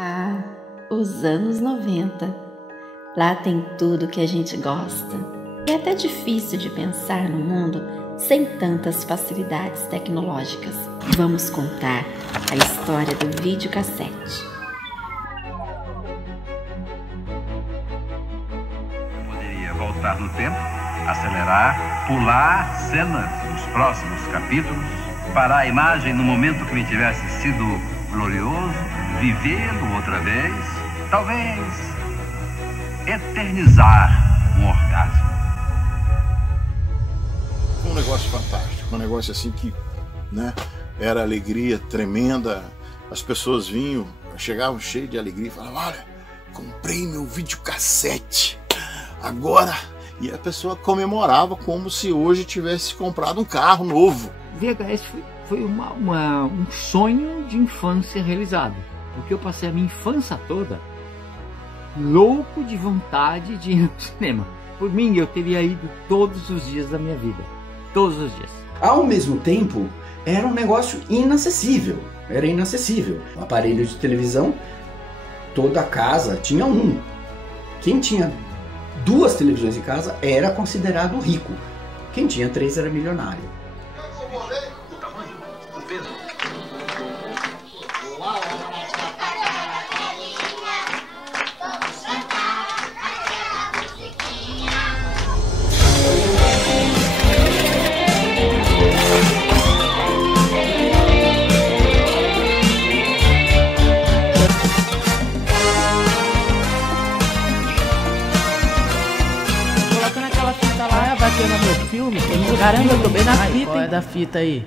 Ah, os anos 90. Lá tem tudo que a gente gosta. É até difícil de pensar no mundo sem tantas facilidades tecnológicas. Vamos contar a história do videocassete. Eu poderia voltar no tempo, acelerar, pular cenas dos próximos capítulos, parar a imagem no momento que me tivesse sido glorioso, vivê-lo outra vez, talvez eternizar um orgasmo. Um negócio fantástico, um negócio assim que, né, era alegria tremenda. As pessoas vinham, chegavam cheias de alegria e falavam: olha, comprei meu videocassete agora. E a pessoa comemorava como se hoje tivesse comprado um carro novo. VHS foi um sonho de infância realizado, porque eu passei a minha infância toda louco de vontade de ir ao cinema. Por mim, eu teria ido todos os dias da minha vida, todos os dias. Ao mesmo tempo, era um negócio inacessível, era inacessível. O aparelho de televisão, toda casa tinha um. Quem tinha 2 televisões em casa era considerado rico. Quem tinha 3 era milionário. Colocando aquela fita lá, batendo meu filme. Caramba, eu tô bem na fita. Qual é da fita aí?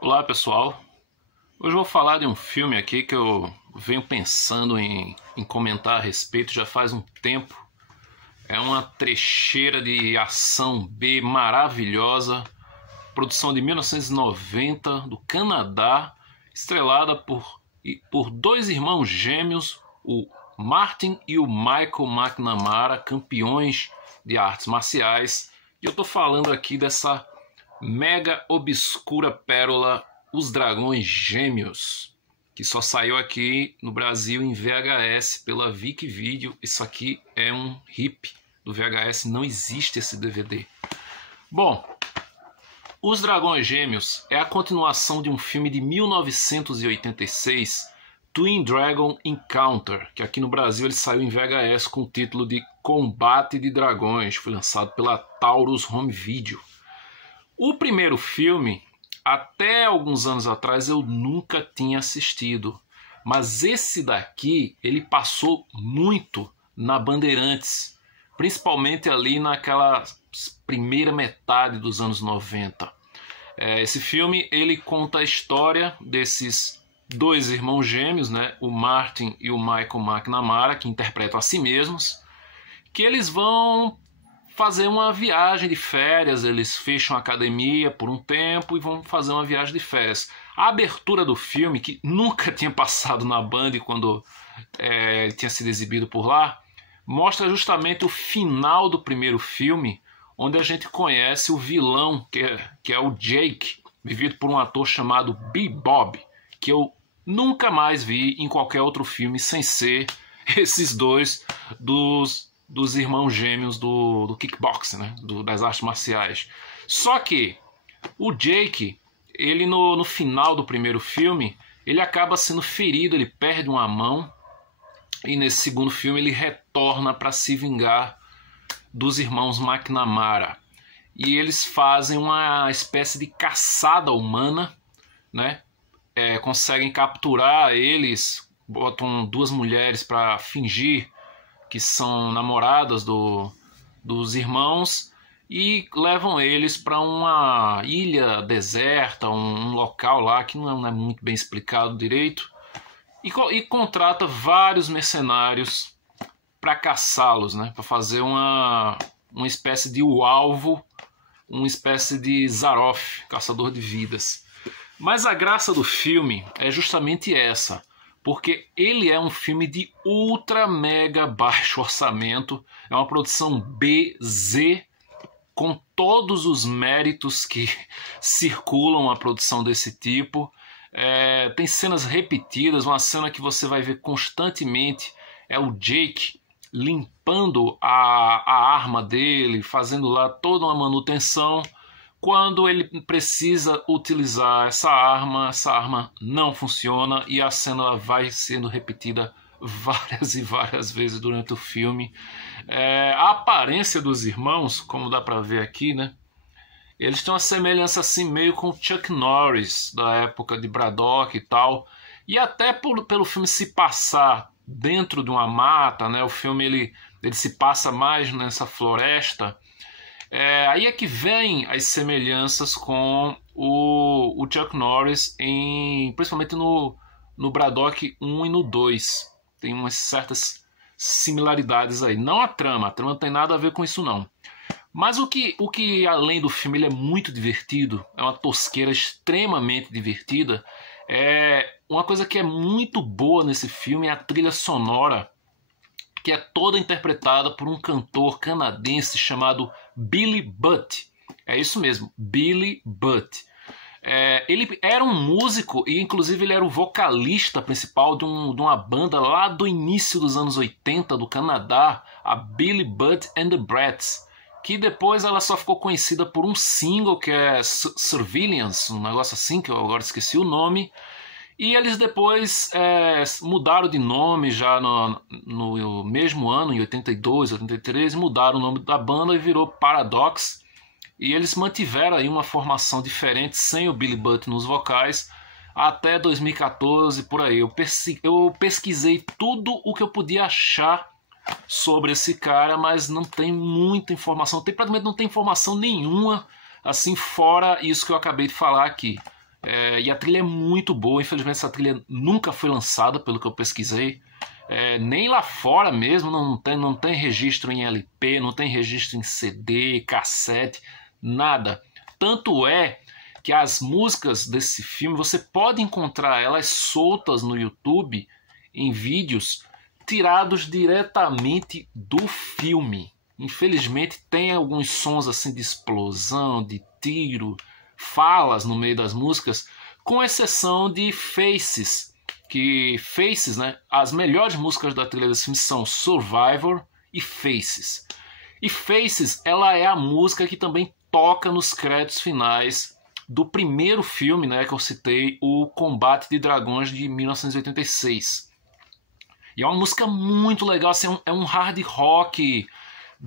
Olá pessoal, hoje eu vou falar de um filme aqui que eu venho pensando em comentar a respeito já faz um tempo. É uma trecheira de ação B maravilhosa, produção de 1990 do Canadá, estrelada por 2 irmãos gêmeos, o Martin e o Michael McNamara, campeões de artes marciais. E eu tô falando aqui dessa mega obscura pérola, Os Dragões Gêmeos, que só saiu aqui no Brasil em VHS pela Vic Video. Isso aqui é um RIP do VHS, não existe esse DVD. Bom, Os Dragões Gêmeos é a continuação de um filme de 1986, Twin Dragon Encounter, que aqui no Brasil ele saiu em VHS com o título de Combate de Dragões, foi lançado pela Taurus Home Video. O primeiro filme, até alguns anos atrás, eu nunca tinha assistido. Mas esse daqui, ele passou muito na Bandeirantes. Principalmente ali naquela primeira metade dos anos 90. Esse filme, ele conta a história desses 2 irmãos gêmeos, né? O Martin e o Michael McNamara, que interpretam a si mesmos. Que eles vão fazer uma viagem de férias, eles fecham a academia por um tempo e vão fazer uma viagem de férias. A abertura do filme, que nunca tinha passado na Band quando ele tinha sido exibido por lá, mostra justamente o final do primeiro filme, onde a gente conhece o vilão, que é o Jake, vivido por um ator chamado Bob, que eu nunca mais vi em qualquer outro filme sem ser esses 2 dos irmãos gêmeos do kickboxing, né? Das artes marciais. Só que o Jake, ele no final do primeiro filme, ele acaba sendo ferido, ele perde uma mão, e nesse segundo filme ele retorna para se vingar dos irmãos McNamara. E eles fazem uma espécie de caçada humana, né? Conseguem capturar eles, botam 2 mulheres para fingir que são namoradas dos irmãos, e levam eles para uma ilha deserta, um local lá que não é muito bem explicado direito, e contrata vários mercenários para caçá-los, né? Para fazer uma espécie de o alvo, uma espécie de Zaroff, caçador de vidas. Mas a graça do filme é justamente essa, porque ele é um filme de ultra mega baixo orçamento, é uma produção BZ, com todos os méritos que circulam a produção desse tipo. Tem cenas repetidas, uma cena que você vai ver constantemente é o Jake limpando a arma dele, fazendo lá toda uma manutenção. Quando ele precisa utilizar essa arma não funciona e a cena vai sendo repetida várias e várias vezes durante o filme. A aparência dos irmãos, como dá para ver aqui, né? Eles têm uma semelhança assim meio com o Chuck Norris da época de Braddock e tal. E até pelo filme se passar dentro de uma mata, né? O filme ele se passa mais nessa floresta. Aí é que vem as semelhanças com o Chuck Norris, principalmente no Braddock 1 e no 2. Tem umas certas similaridades aí. Não a trama não tem nada a ver com isso não. Mas o que além do filme ele é muito divertido, é uma tosqueira extremamente divertida, uma coisa que é muito boa nesse filme é a trilha sonora, que é toda interpretada por um cantor canadense chamado Billy Butt. É isso mesmo, Billy Butt. Ele era um músico e inclusive ele era o vocalista principal de uma banda lá do início dos anos 80 do Canadá, a Billy Butt and the Brats, que depois ela só ficou conhecida por um single que é Surveillance, um negócio assim, que eu agora esqueci o nome. E eles depois mudaram de nome já no mesmo ano, em 82, 83, mudaram o nome da banda e virou Paradox. E eles mantiveram aí uma formação diferente, sem o Billy Butt nos vocais, até 2014, por aí. Eu pesquisei tudo o que eu podia achar sobre esse cara, mas não tem muita informação, praticamente não tem informação nenhuma, assim, fora isso que eu acabei de falar aqui. E a trilha é muito boa, infelizmente essa trilha nunca foi lançada, pelo que eu pesquisei. Nem lá fora mesmo, não tem registro em LP, não tem registro em CD, cassete, nada. Tanto é que as músicas desse filme, você pode encontrar elas soltas no YouTube, em vídeos tirados diretamente do filme. Infelizmente tem alguns sons assim de explosão, de tiro, falas no meio das músicas, com exceção de Faces, né? As melhores músicas da trilha desse filme são Survivor e Faces. E Faces, ela é a música que também toca nos créditos finais do primeiro filme, né, que eu citei, o Combate de Dragões de 1986. E é uma música muito legal, assim, é um hard rock,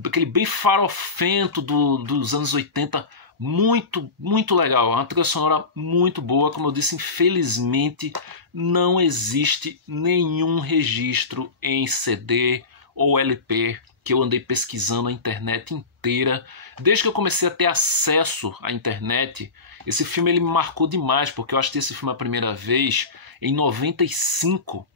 aquele bem farofento dos anos 80, muito, muito legal. É uma trilha sonora muito boa. Como eu disse, infelizmente não existe nenhum registro em CD ou LP, que eu andei pesquisando a internet inteira. Desde que eu comecei a ter acesso à internet, esse filme ele me marcou demais, porque eu assisti esse filme a primeira vez em 95,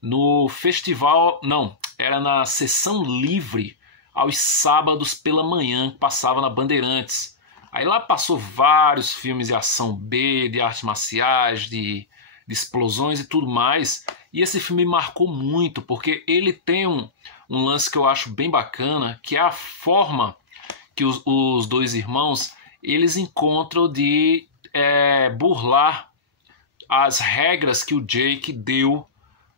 no festival, não, era na sessão livre, aos sábados pela manhã, que passava na Bandeirantes. Aí lá passou vários filmes de ação B, de artes marciais, de explosões e tudo mais. E esse filme me marcou muito, porque ele tem um lance que eu acho bem bacana, que é a forma que os dois irmãos eles encontram de burlar as regras que o Jake deu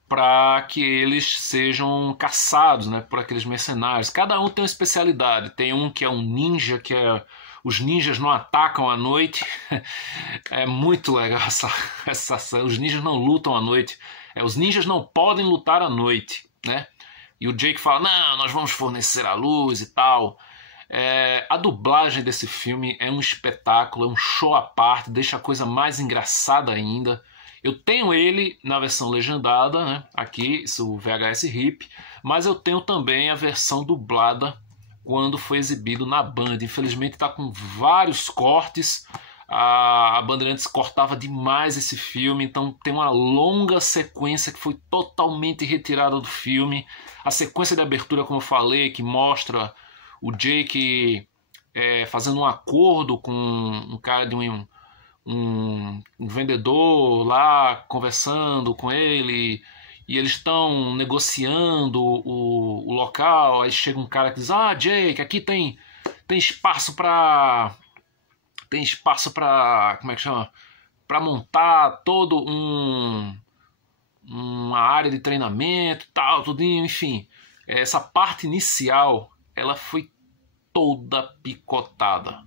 para que eles sejam caçados, né, por aqueles mercenários. Cada um tem uma especialidade. Tem um que é um ninja, que os ninjas não atacam à noite. É muito legal essa. Os ninjas não lutam à noite. Os ninjas não podem lutar à noite, né? E o Jake fala, não, nós vamos fornecer a luz e tal. A dublagem desse filme é um espetáculo, é um show à parte, deixa a coisa mais engraçada ainda. Eu tenho ele na versão legendada, né? Aqui, isso, o VHS RIP, mas eu tenho também a versão dublada quando foi exibido na Band. Infelizmente está com vários cortes. A Bandeirantes cortava demais esse filme, então tem uma longa sequência que foi totalmente retirada do filme. A sequência de abertura, como eu falei, que mostra o Jake fazendo um acordo com um cara de um vendedor lá, conversando com ele, e eles estão negociando o local. Aí chega um cara que diz: ah, Jake, aqui tem espaço para como é que chama? Para montar todo uma área de treinamento, tal, tudinho, enfim. Essa parte inicial, ela foi toda picotada.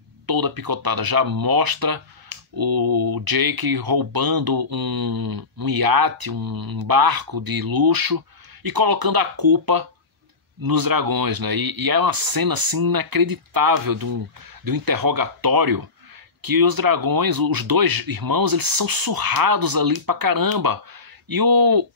Já mostra o Jake roubando um iate, um barco de luxo e colocando a culpa nos dragões, né? E é uma cena assim inacreditável de um interrogatório, que os dragões, os dois irmãos, eles são surrados ali pra caramba. E o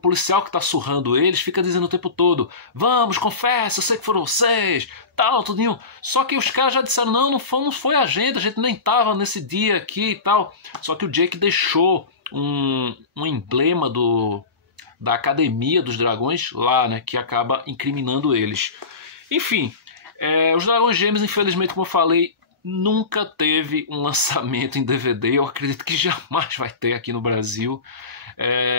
policial que tá surrando eles fica dizendo o tempo todo: vamos, confessa, eu sei que foram vocês, tal, tudinho. Só que os caras já disseram: não foi a gente nem tava nesse dia aqui e tal. Só que o Jake deixou um emblema da Academia dos Dragões lá, né, que acaba incriminando eles. Enfim, os Dragões Gêmeos, infelizmente, como eu falei, nunca teve um lançamento em DVD. Eu acredito que jamais vai ter aqui no Brasil.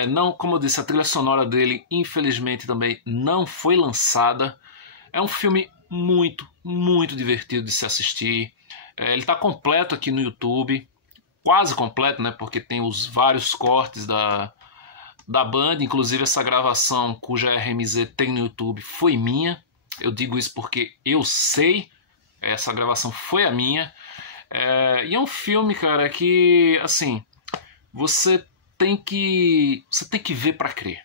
Não, como eu disse, a trilha sonora dele, infelizmente, também não foi lançada. É um filme muito, muito divertido de se assistir. Ele está completo aqui no YouTube, quase completo, né? Porque tem os vários cortes da Band. Inclusive essa gravação cuja RMZ tem no YouTube foi minha. Eu digo isso porque eu sei. Essa gravação foi a minha. E é um filme, cara, que, assim, você tem que ver pra crer,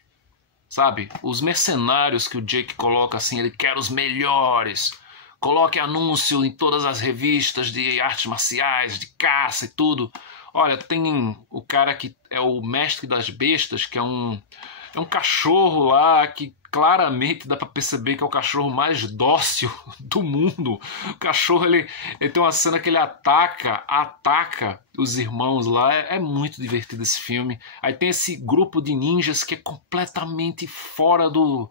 sabe? Os mercenários que o Jake coloca, assim, ele quer os melhores. Coloque anúncio em todas as revistas de artes marciais, de caça e tudo. Olha, tem o cara que é o mestre das bestas, que é um cachorro lá que claramente dá pra perceber que é o cachorro mais dócil do mundo. O cachorro, ele tem uma cena que ele ataca os irmãos lá. É muito divertido esse filme. Aí tem esse grupo de ninjas que é completamente fora do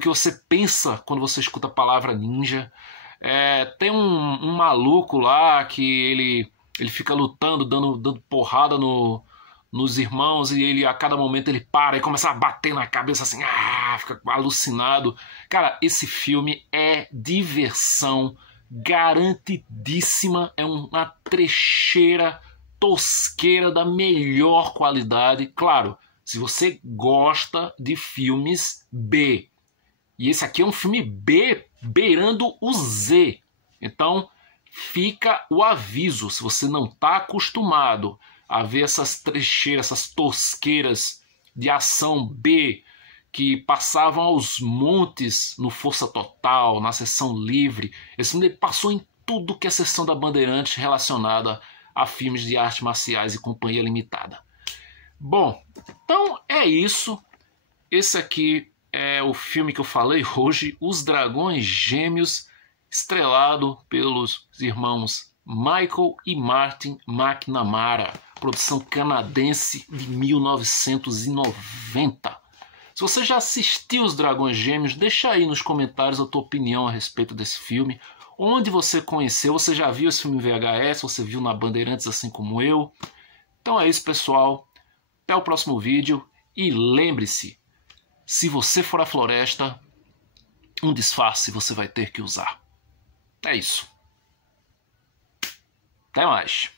que você pensa quando você escuta a palavra ninja. Tem um maluco lá que ele fica lutando, dando porrada nos irmãos, e ele a cada momento ele para e começa a bater na cabeça assim, fica alucinado. Cara, esse filme é diversão garantidíssima, é uma trecheira tosqueira da melhor qualidade. Claro, se você gosta de filmes B, e esse aqui é um filme B beirando o Z, então fica o aviso. Se você não está acostumado a ver essas trecheiras, essas tosqueiras de ação B que passavam aos montes no Força Total, na Sessão Livre, esse filme passou em tudo que é sessão da Bandeirantes relacionada a filmes de artes marciais e companhia limitada. Bom, então é isso. Esse aqui é o filme que eu falei hoje, Os Dragões Gêmeos, estrelado pelos irmãos Michael e Martin McNamara, produção canadense de 1990. Se você já assistiu Os Dragões Gêmeos, deixa aí nos comentários a tua opinião a respeito desse filme. Onde você conheceu? Você já viu esse filme em VHS? Você viu na Bandeirantes assim como eu? Então é isso, pessoal. Até o próximo vídeo. E lembre-se, se você for à floresta, um disfarce você vai ter que usar. É isso. Até mais.